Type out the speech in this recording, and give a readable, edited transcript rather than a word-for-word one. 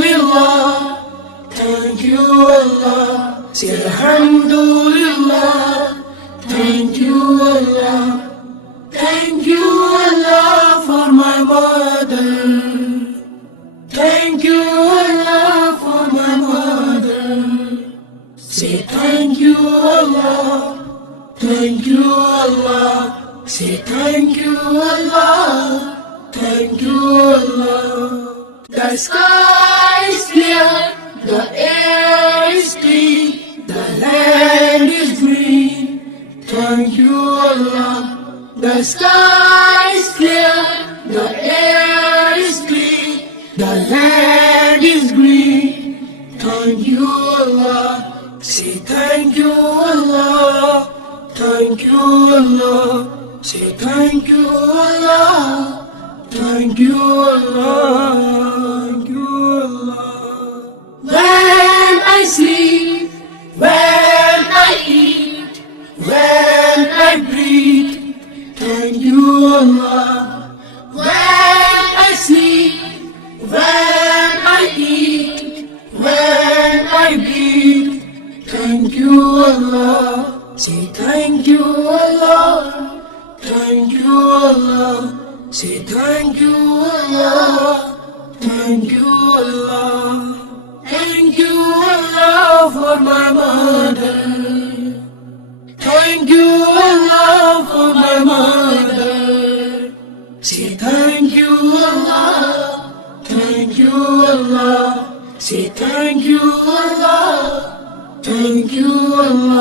Alhamdulillah, thank you Allah. Say Alhamdulillah, thank you Allah. Thank you Allah for my mother. Thank you Allah for my mother. Say thank you Allah. Thank you Allah. Say thank you Allah. Thank you Allah. The sky is clear, the air is clean, the land is green. Thank you Allah. The sky is clear, the air is clean, the land is green. Thank you Allah. Say thank you Allah. Thank you Allah. Say thank you Allah. Thank you Allah. Thank you Allah. When I sleep, when I eat, when I breathe, thank you Allah. When I sleep, when I eat, when I breathe, thank you Allah. Say thank you Allah. Thank you Allah. Say thank you Allah. Thank you Allah. Thank you Allah for my mother. Thank you Allah for my mother. Say thank you Allah. Thank you Allah. Say thank you Allah. Thank you Allah.